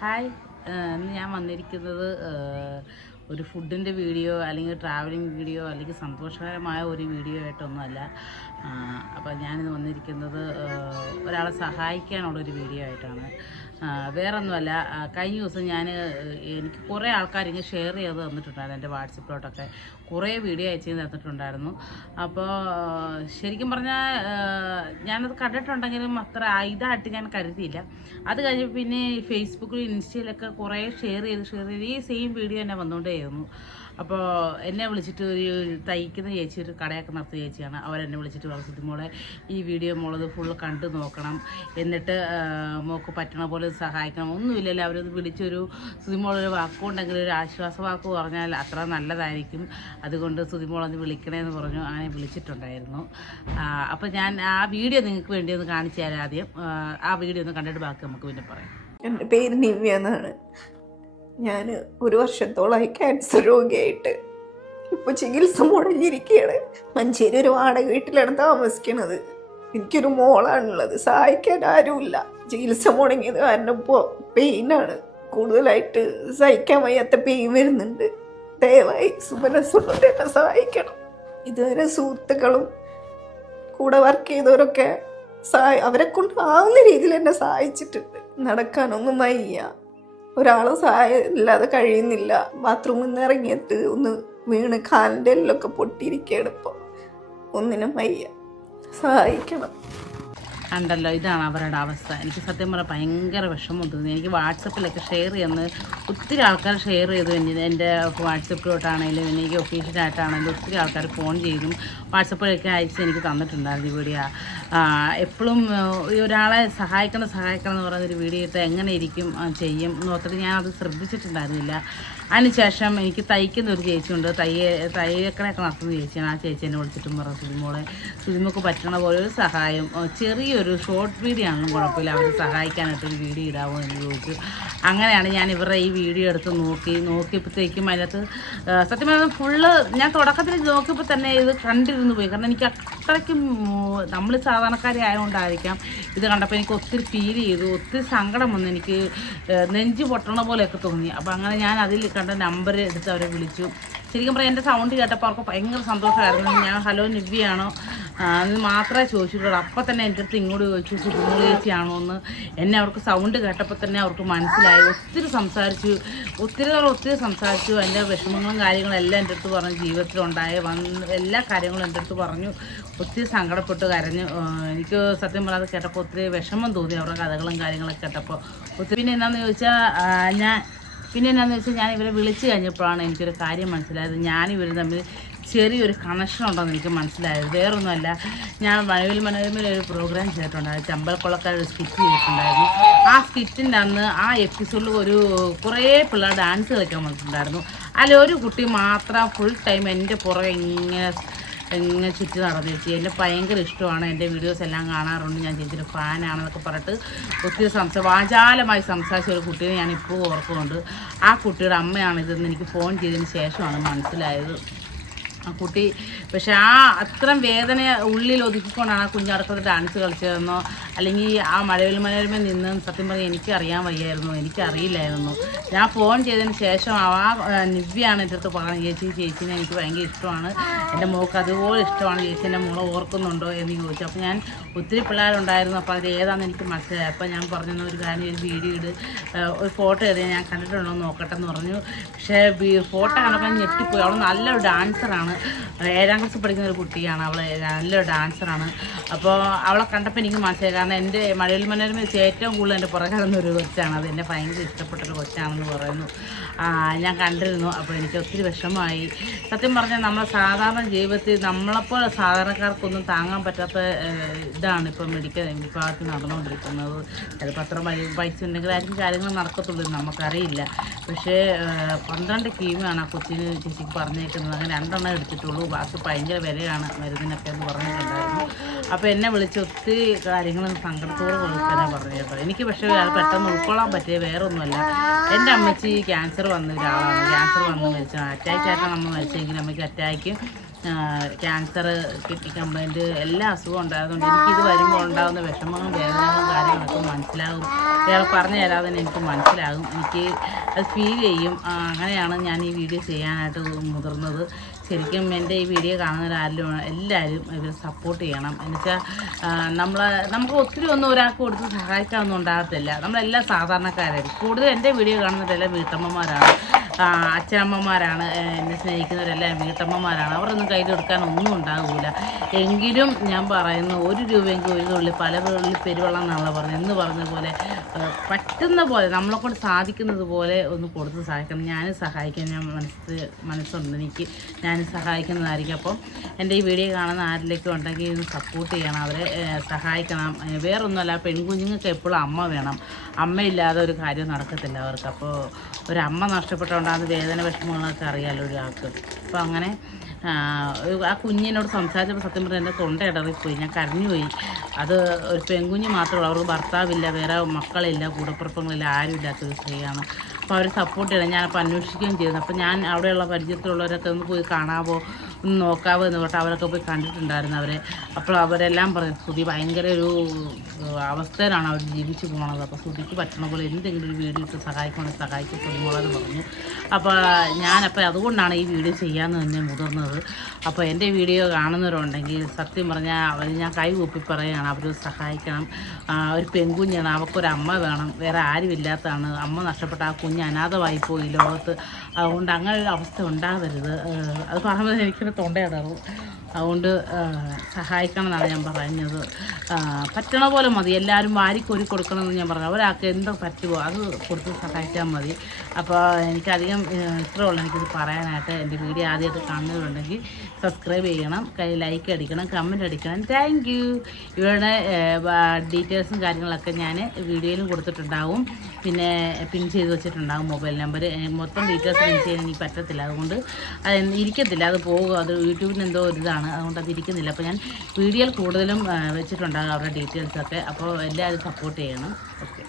Hi. ഇന്ന് ഞാൻ വന്നിരിക്കുന്നത് ഒരു ഫുഡിന്റെ വീഡിയോ അല്ലെങ്കിൽ ട്രാവലിംഗ് വീഡിയോ അല്ലെങ്കിൽ സന്തോഷകരമായ ഒരു വീഡിയോ ആയിട്ടൊന്നുമല്ല. അപ്പോൾ ഞാനിന്ന് വന്നിരിക്കുന്നത് ഒരാളെ സഹായിക്കാനുള്ളൊരു വീഡിയോ ആയിട്ടാണ്. വേറൊന്നുമല്ല. കഴിഞ്ഞ ദിവസം ഞാൻ എനിക്ക് കുറേ ആൾക്കാർ ഇങ്ങനെ ഷെയർ ചെയ്ത് തന്നിട്ടുണ്ടായിരുന്നു എന്റെ വാട്സപ്പിലോട്ടൊക്കെ. കുറേ വീഡിയോ അയച്ചു തന്നിട്ടുണ്ടായിരുന്നു. അപ്പോൾ ശരിക്കും പറഞ്ഞാൽ ഞാനത് കണ്ടിട്ടുണ്ടെങ്കിലും അത്ര ഇതായിട്ട് ഞാൻ കരുതിയില്ല. അത് കഴിഞ്ഞ് പിന്നെ ഫേസ്ബുക്കിലും ഇൻസ്റ്റയിലൊക്കെ കുറേ ഷെയർ ചെയ്ത് ഷെയർ ചെയ്ത് ഈ സെയിം വീഡിയോ തന്നെ വന്നുകൊണ്ടേയിരുന്നു അപ്പോൾ എന്നെ വിളിച്ചിട്ട് ഒരു തയ്ക്കുന്ന ചേച്ചി ഒരു കടയൊക്കെ നടത്തിയ ചേച്ചിയാണ്. അവരെന്നെ വിളിച്ചിട്ട് പറഞ്ഞു "സുധി മോളെ ഈ വീഡിയോ മോളത് ഫുൾ കണ്ടു നോക്കണം. എന്നിട്ട് മോക്ക് പറ്റണ പോലെ സഹായിക്കണം. ഒന്നുമില്ലല്ലോ അവരത് വിളിച്ചൊരു സുതിമോളൊരു വാക്കുണ്ടെങ്കിൽ ഒരു ആശ്വാസ വാക്ക് പറഞ്ഞാൽ അത്ര നല്ലതായിരിക്കും. അതുകൊണ്ട് സുതിമോളൊന്ന് വിളിക്കണേന്ന് പറഞ്ഞു അങ്ങനെ വിളിച്ചിട്ടുണ്ടായിരുന്നു. അപ്പോൾ ഞാൻ ആ വീഡിയോ നിങ്ങൾക്ക് വേണ്ടി ഒന്ന് കാണിച്ചു തരാം ആദ്യം. ആ വീഡിയോ ഒന്ന് കണ്ടിട്ട് ബാക്കി നമുക്ക് പിന്നെ പറയാം. എന്റെ പേര് നിവ്യ എന്നാണ്. ഞാൻ ഒരു വർഷത്തോളമായി ക്യാൻസർ രോഗിയായിട്ട്. ഇപ്പോൾ ചികിത്സ മുടങ്ങിയിരിക്കുകയാണ് മഞ്ചേരി ഒരു വാടക വീട്ടിലാണ് താമസിക്കുന്നത് എനിക്കൊരു മോളാണുള്ളത്. സഹായിക്കാൻ ആരുമില്ല. ചികിത്സ മുടങ്ങിയത് കാരണം ഇപ്പോൾ പെയിനാണ് കൂടുതലായിട്ട് സഹിക്കാൻ വയ്യാത്ത പെയിൻ വരുന്നുണ്ട്. ദയവായി സുമനസ്സുകൊണ്ട് എന്നെ സഹായിക്കണം. ഇതുവരെ സുഹൃത്തുക്കളും കൂടെ വർക്ക് ചെയ്തവരൊക്കെ സഹായ അവരെ കൊണ്ട് ആവുന്ന രീതിയിൽ എന്നെ സഹായിച്ചിട്ടുണ്ട്. നടക്കാനൊന്നും വയ്യ. ഒരാളും സഹായം ഇല്ലാതെ കഴിയുന്നില്ല. ബാത്റൂമിൽ നിന്ന് ഇറങ്ങിയിട്ട് ഒന്ന് വീണ് കാലിന്റെ എല്ലൊക്കെ പൊട്ടിയിരിക്കുകയാണ് ഇപ്പോൾ ഒന്നിനും വയ്യ. സഹായിക്കണം. ഉണ്ടല്ലോ ഇതാണ് അവരുടെ അവസ്ഥ. എനിക്ക് സത്യം പറഞ്ഞാൽ ഭയങ്കര വിഷമം തോന്നി. എനിക്ക് വാട്സപ്പിലൊക്കെ ഷെയർ ചെയ്യുന്ന ഒത്തിരി ആൾക്കാർ ഷെയർ ചെയ്തു. എന്റെ എന്റെ വാട്സപ്പിലോട്ടാണെങ്കിലും എനിക്ക് ഒഫീഷ്യലായിട്ടാണെങ്കിലും ഒത്തിരി ആൾക്കാർ ഫോൺ ചെയ്തും വാട്സപ്പിലൊക്കെ അയച്ച് എനിക്ക് തന്നിട്ടുണ്ടായിരുന്നു ഈ വീഡിയോ എപ്പോഴും ഒരാളെ സഹായിക്കണം സഹായിക്കണം എന്ന് പറയുന്നൊരു വീഡിയോ ഇട്ട് എങ്ങനെ ഇരിക്കും ചെയ്യും എന്ന് ഓർത്തിട്ട് ഞാൻ അത് ശ്രദ്ധിച്ചിട്ടുണ്ടായിരുന്നില്ല അതിനുശേഷം എനിക്ക് തയ്ക്കുന്ന ഒരു ചേച്ചിയുണ്ട്. തയ്യ തയ്യക്കടയൊക്കെ നടത്തുന്ന ചേച്ചിയാണ്. ആ ചേച്ചി എന്നെ വിളിച്ചിട്ടും പറഞ്ഞു സുജിമോളെ സുതിമോക്ക് പറ്റണ പോലെ ഒരു സഹായം ആ, ചെറിയൊരു ഷോർട്ട് വീഡിയോ ആണെങ്കിലും കുഴപ്പമില്ല. അവർ സഹായിക്കാനായിട്ട് ഒരു വീഡിയോ ഇടാമോ എന്ന് ചോദിച്ചു. അങ്ങനെയാണ് ഞാൻ ഇവരുടെ ഈ വീഡിയോ എടുത്ത് നോക്കി നോക്കിയപ്പോഴത്തേക്കും അതിനകത്ത് സത്യം പറഞ്ഞാൽ ഫുള്ള് ഞാൻ തുടക്കത്തിൽ നോക്കിയപ്പോൾ തന്നെ ഇത് കണ്ടിരുന്നു പോയി. കാരണം എനിക്ക് അത്രയ്ക്കും നമ്മൾ സാധാരണക്കാരി ആയതുകൊണ്ടായിരിക്കാം ഇത് കണ്ടപ്പോൾ എനിക്ക് ഒത്തിരി ഫീൽ ചെയ്തു. ഒത്തിരി സങ്കടം വന്നു. എനിക്ക് നെഞ്ച് പൊട്ടണ പോലെയൊക്കെ തോന്നി. അപ്പോൾ അങ്ങനെ ഞാൻ അതിൽ കണ്ട നമ്പർ എടുത്ത് അവരെ വിളിച്ചു. ശരിക്കും പറയാം എന്റെ സൗണ്ട് കേട്ടപ്പോൾ അവർക്ക് ഭയങ്കര സന്തോഷമായിരുന്നു. ഞാൻ ഹലോ നിവ്യയാണോ? എന്ന് മാത്രമേ ചോദിച്ചിട്ടുള്ളൂ. അപ്പം തന്നെ എന്റെ അടുത്ത് ഇങ്ങോട്ട് ചോദിച്ചു സുഖമൂളി ചേച്ചിയാണോ എന്ന്. എന്നെ അവർക്ക് സൗണ്ട് കേട്ടപ്പോൾ തന്നെ അവർക്ക് മനസ്സിലായി. ഒത്തിരി സംസാരിച്ചു. ഒത്തിരി തവണ ഒത്തിരി സംസാരിച്ചു. എന്റെ വിഷമങ്ങളും കാര്യങ്ങളും എല്ലാം എന്റെ അടുത്ത് പറഞ്ഞു. ജീവിതത്തിലുണ്ടായ വന്ന് എല്ലാ കാര്യങ്ങളും എന്റെ അടുത്ത് പറഞ്ഞു. ഒത്തിരി സങ്കടപ്പെട്ട് കരഞ്ഞു. എനിക്ക് സത്യം പറഞ്ഞാൽ കേട്ടപ്പോൾ ഒത്തിരി വിഷമം തോന്നി അവരുടെ കഥകളും കാര്യങ്ങളൊക്കെ കേട്ടപ്പോൾ ഒത്തിരി പിന്നെ എന്താണെന്ന് ചോദിച്ചാൽ ഞാൻ പിന്നെ എന്നാന്ന് വെച്ചാൽ ഞാൻ ഇവരെ വിളിച്ചു കഴിഞ്ഞപ്പോഴാണ് എനിക്കൊരു കാര്യം മനസ്സിലായത്. ഞാൻ ഇവർ തമ്മിൽ ചെറിയൊരു കണക്ഷൻ ഉണ്ടെന്ന് എനിക്ക് മനസ്സിലായത്. വേറൊന്നുമല്ല ഞാൻ മഴവിൽ മനോരമയിൽ ഒരു പ്രോഗ്രാം ചെയ്തിട്ടുണ്ടായിരുന്നു. ചമ്പൽക്കുളക്കാർ ഒരു സ്കിറ്റ് ചെയ്തിട്ടുണ്ടായിരുന്നു. ആ സ്കിറ്റിന്റെ അന്ന് ആ എപ്പിസോഡിൽ ഒരു കുറേ പിള്ളേർ ഡാൻസ് കളിക്കാൻ വന്നിട്ടുണ്ടായിരുന്നു. അല്ല ഒരു കുട്ടി മാത്രം ഫുൾ ടൈം എന്റെ പുറകെ ഇങ്ങനെ ഇങ്ങനെ ചുറ്റി നടന്നു ചേച്ചി. എന്നെ ഭയങ്കര ഇഷ്ടമാണ്. എന്റെ വീഡിയോസ് എല്ലാം കാണാറുണ്ട്. ഞാൻ ചേച്ചിയുടെ ഫാനാണെന്നൊക്കെ പറഞ്ഞിട്ട് ഒത്തിരി സംസാ വാചാലമായി സംസാരിച്ച ഒരു കുട്ടീനെ ഞാൻ ഇപ്പോൾ ഓർക്കുന്നുണ്ട്. ആ കുട്ടിയുടെ അമ്മയാണ് ഇതെന്ന് എനിക്ക് ഫോൺ ചെയ്തതിന് ശേഷമാണ് മനസ്സിലായത്. കുട്ടി. പക്ഷെ ആ അത്രയും വേദന ഉള്ളിൽ ഒതുക്കിക്കൊണ്ടാണ് ആ കുഞ്ഞടക്കത്ത് ഡാൻസ് കളിച്ചതെന്നോ അല്ലെങ്കിൽ ആ മഴവിൽ മനോരമ നിന്ന് സത്യം പറഞ്ഞാൽ എനിക്ക് അറിയാൻ വയ്യായിരുന്നു എനിക്കറിയില്ലായിരുന്നു ഞാൻ ഫോൺ ചെയ്തതിന് ശേഷം ആ നിവ്യയാണ് എന്റെ അടുത്ത് പറഞ്ഞത് ചേച്ചി ചേച്ചിനെ എനിക്ക് ഭയങ്കര ഇഷ്ടമാണ്. എന്റെ മോൾക്ക് അതുപോലെ ഇഷ്ടമാണ്. ചേച്ചി എന്റെ മോളെ ഓർക്കുന്നുണ്ടോ? എന്ന് ചോദിച്ചു. അപ്പോൾ ഞാൻ ഒത്തിരി പിള്ളേരുണ്ടായിരുന്നു. അപ്പോൾ അത് ഏതാണെന്ന് എനിക്ക് മനസ്സിലായി. അപ്പോൾ ഞാൻ പറഞ്ഞു "എന്നാ ഒരു കാര്യം ഒരു വീഡിയോ ഇട്. ഒരു ഫോട്ടോ എടുത്ത് ഞാൻ കണ്ടിട്ടുണ്ടോ എന്ന് നോക്കട്ടെ എന്ന് പറഞ്ഞു. പക്ഷേ ഫോട്ടോ കണ്ടപ്പോൾ ഞാൻ ഞെട്ടിപ്പോയി. അവൾ നല്ലൊരു ഡാൻസറാണ് ഏഴാം ക്ലാസ്സിൽ പഠിക്കുന്ന ഒരു കുട്ടിയാണ്. അവൾ നല്ലൊരു ഡാൻസറാണ് അപ്പോൾ അവളെ കണ്ടപ്പോൾ എനിക്ക് മനസ്സിലായി. കാരണം എന്റെ മഴയിൽ മനോരമ ഏറ്റവും കൂടുതൽ എന്റെ പുറകെ കൊച്ചാണ്. അത് എന്നെ ഭയങ്കര ഇഷ്ടപ്പെട്ടൊരു കൊച്ചാണെന്ന് പറയുന്നു. ഞാൻ കണ്ടിരുന്നു. അപ്പോൾ എനിക്ക് ഒത്തിരി വിഷമമായി. സത്യം പറഞ്ഞാൽ നമ്മൾ സാധാരണ ജീവിതത്തിൽ നമ്മളെപ്പോലെ സാധാരണക്കാർക്കൊന്നും താങ്ങാൻ പറ്റാത്ത ഇതാണ് ഇപ്പോൾ മെഡിക്കൽ വിഭാഗത്തിൽ നടന്നുകൊണ്ടിരിക്കുന്നത്. ചിലപ്പോൾ അത്ര പൈസ ഉണ്ടെങ്കിലായിരിക്കും കാര്യങ്ങൾ നടക്കത്തുള്ളൂ നമുക്കറിയില്ല. പക്ഷേ പന്ത്രണ്ട് കീമിയാണ് ആ കൊച്ചിന് ചേച്ചിക്ക് പറഞ്ഞേക്കുന്നത്. അങ്ങനെ രണ്ടെണ്ണം എടുത്തിട്ടുള്ളൂ. ബാക്കി ഭയങ്കര വിലയാണ് മരുന്നിനൊക്കെ എന്ന് പറഞ്ഞിട്ടുണ്ടായിരുന്നു. അപ്പോൾ എന്നെ വിളിച്ച് ഒത്തിരി കാര്യങ്ങൾ സങ്കടത്തോട് തന്നെ പറഞ്ഞു കേട്ടോ. എനിക്ക് പക്ഷേ പെട്ടെന്ന് ഉൾക്കൊള്ളാൻ പറ്റിയ വേറെ ഒന്നുമല്ല എന്റെ അമ്മച്ചി ക്യാൻസർ വന്ന ഒരാളാണ്. ക്യാൻസർ വന്ന് മരിച്ച അറ്റാക്ക് ആയിട്ടാണ് അമ്മ മരിച്ചെങ്കിൽ അമ്മയ്ക്ക് അറ്റാക്ക് ക്യാൻസർ കിഡ്നി കംപ്ലൈന്റ് എല്ലാ അസുഖവും ഉണ്ടായതുകൊണ്ട് എനിക്കിത് വരുമ്പോൾ ഉണ്ടാകുന്ന വിഷമങ്ങളും വേദനകളും കാര്യങ്ങളൊക്കെ മനസ്സിലാകും. ഇയാൾ പറഞ്ഞു തരാതെ തന്നെ എനിക്ക് മനസ്സിലാകും. എനിക്ക് അത് ഫീൽ ചെയ്യും. അങ്ങനെയാണ് ഞാൻ ഈ വീഡിയോ ചെയ്യാനായിട്ട് മുതിർന്നത്. ശരിക്കും എന്റെ ഈ വീഡിയോ കാണുന്നവരാരും എല്ലാവരും ഇവർ സപ്പോർട്ട് ചെയ്യണം. എന്നുവെച്ചാൽ നമ്മൾ നമുക്ക് ഒത്തിരി ഒന്നും ഒരാൾക്ക് കൊടുത്ത് സഹായിക്കാനൊന്നും ഉണ്ടാകത്തില്ല. നമ്മളെല്ലാം സാധാരണക്കാരായിരിക്കും. കൂടുതൽ എന്റെ വീഡിയോ കാണുന്നവരെല്ലാം വീട്ടമ്മമാരാണ്. അച്ഛനമ്മമാരാണ് എന്നെ സ്നേഹിക്കുന്നവരെല്ലാം വീട്ടമ്മമാരാണ്. അവരൊന്നും കയ്യിൽ എടുക്കാൻ ഒന്നും ഉണ്ടാകില്ല എങ്കിലും ഞാൻ പറയുന്നു ഒരു രൂപയെങ്കിലും ഒരു തുള്ളി പല തുള്ളി പെരുവെള്ളം എന്നാണല്ലോ പറഞ്ഞത്. എന്ന് പറഞ്ഞ പോലെ പറ്റുന്ന പോലെ നമ്മളെ കൊണ്ട് സാധിക്കുന്നത് പോലെ ഒന്ന് കൊടുത്ത് സഹായിക്കണം. ഞാൻ സഹായിക്കാൻ ഞാൻ മനസ്സ് മനസ്സുണ്ട് എനിക്ക്. ഞാൻ സഹായിക്കുന്നതായിരിക്കും. അപ്പം എന്റെ ഈ വീഡിയോ കാണുന്ന ആരിലേക്കും ഉണ്ടെങ്കിൽ ഒന്ന് സപ്പോർട്ട് ചെയ്യണം. അവരെ സഹായിക്കണം. വേറൊന്നുമല്ല പെൺകുഞ്ഞുങ്ങൾക്ക് എപ്പോഴും അമ്മ വേണം. അമ്മയില്ലാതെ ഒരു കാര്യം നടക്കത്തില്ല അവർക്ക്. അപ്പോൾ ഒരു അമ്മ നഷ്ടപ്പെട്ടുകൊണ്ടാകുന്ന വേദന വിഷമങ്ങളൊക്കെ അറിയാമല്ലോ ഒരാൾക്ക്. അപ്പോൾ അങ്ങനെ ആ, കുഞ്ഞിനോട് സംസാരിച്ചപ്പോൾ സത്യം പറഞ്ഞാൽ എന്റെ തൊണ്ട ഇടറിപ്പോയി ഞാൻ കരഞ്ഞുപോയി. അത് ഒരു പെൺകുഞ്ഞ് മാത്രമേ ഉള്ളൂ അവർക്ക് ഭർത്താവില്ല വേറെ മക്കളില്ല കൂടപ്പുറപ്പങ്ങളില്ല ആരും ഇല്ലാത്തൊരു സ്ത്രീയാണ്. അപ്പോൾ അവർ സപ്പോർട്ട് ചെയ്യണം. ഞാനപ്പോൾ അന്വേഷിക്കുകയും ചെയ്തു. അപ്പോൾ ഞാൻ അവിടെയുള്ള പരിചയത്തിലുള്ളവരൊക്കെ ഒന്ന് പോയി കാണാവോ? ഒന്ന് നോക്കാവോ എന്ന് പറഞ്ഞിട്ട് അവരൊക്കെ പോയി കണ്ടിട്ടുണ്ടായിരുന്നു അവരെ. അപ്പോൾ അവരെല്ലാം പറയും ശ്രുതി ഭയങ്കര ഒരു അവസ്ഥയിലാണ് അവർ ജീവിച്ചു പോണത്. അപ്പോൾ ശ്രുതിക്ക് പറ്റണ പോലെ എന്തെങ്കിലും ഒരു വീഡിയോ ഇട്ട് സഹായിക്കണം സഹായിക്കും ശ്രുതിമോളെന്ന് പറഞ്ഞു. അപ്പോൾ ഞാനപ്പോൾ അതുകൊണ്ടാണ് ഈ വീഡിയോ ചെയ്യാമെന്ന് തന്നെ മുതിർന്നത്. അപ്പോൾ എന്റെ വീഡിയോ കാണുന്നവരുണ്ടെങ്കിൽ സത്യം പറഞ്ഞാൽ അവർ ഞാൻ കൈ കൂപ്പി പറയുകയാണ് അവർ സഹായിക്കണം. ഒരു പെൺകുഞ്ഞാണ് അവർക്കൊരു അമ്മ വേണം വേറെ ആരും ഇല്ലാത്തതാണ്. അമ്മ നഷ്ടപ്പെട്ട ആ കുഞ്ഞ് അനാഥമായി പോയി ലോകത്ത്. അതുകൊണ്ട് അങ്ങനെ ഒരു അവസ്ഥ ഉണ്ടാകരുത് അത് അത് പറയുമ്പോൾ എനിക്കൊരു തൊണ്ടയിടറും അതുകൊണ്ട് സഹായിക്കണം എന്നാണ് ഞാൻ പറഞ്ഞത്. പറ്റണ പോലെ മതി. എല്ലാവരും വാരിക്കോരി കൊടുക്കണമെന്ന് ഞാൻ പറഞ്ഞു. ഒരാൾക്ക് എന്തോ പറ്റുമോ അത് കൊടുത്ത് സഹായിച്ചാൽ മതി. അപ്പോൾ എനിക്കധികം ഇത്രയേ ഇത്രേ ഉള്ളൂ. എനിക്കിത് പറയാനായിട്ട് എന്റെ വീഡിയോ ആദ്യമായിട്ട് കാണുന്നവരുണ്ടെങ്കിൽ സബ്സ്ക്രൈബ് ചെയ്യണം. കൈ ലൈക്ക് അടിക്കണം കമന്റ് അടിക്കണം. താങ്ക് യു ഇവരുടെ ഡീറ്റെയിൽസും കാര്യങ്ങളൊക്കെ ഞാൻ വീഡിയോയിലും കൊടുത്തിട്ടുണ്ടാവും. പിന്നെ പിൻ ചെയ്ത് വെച്ചിട്ടുണ്ടാകും മൊബൈൽ നമ്പർ മൊത്തം ഡീറ്റെയിൽസ് പിൻ ചെയ്യാൻ എനിക്ക് പറ്റത്തില്ല. അതുകൊണ്ട് അത് ഇരിക്കത്തില്ല. അത് പോകുക അത് യൂട്യൂബിന് എന്തോ ഒരു ഇതാണ് അതുകൊണ്ട് അത് ഇരിക്കുന്നില്ല. അപ്പോൾ ഞാൻ വീഡിയോയിൽ കൂടുതലും വെച്ചിട്ടുണ്ടാകും അവരുടെ ഡീറ്റെയിൽസൊക്കെ അപ്പോൾ എല്ലാവരും സപ്പോർട്ട് ചെയ്യണം. ഓക്കെ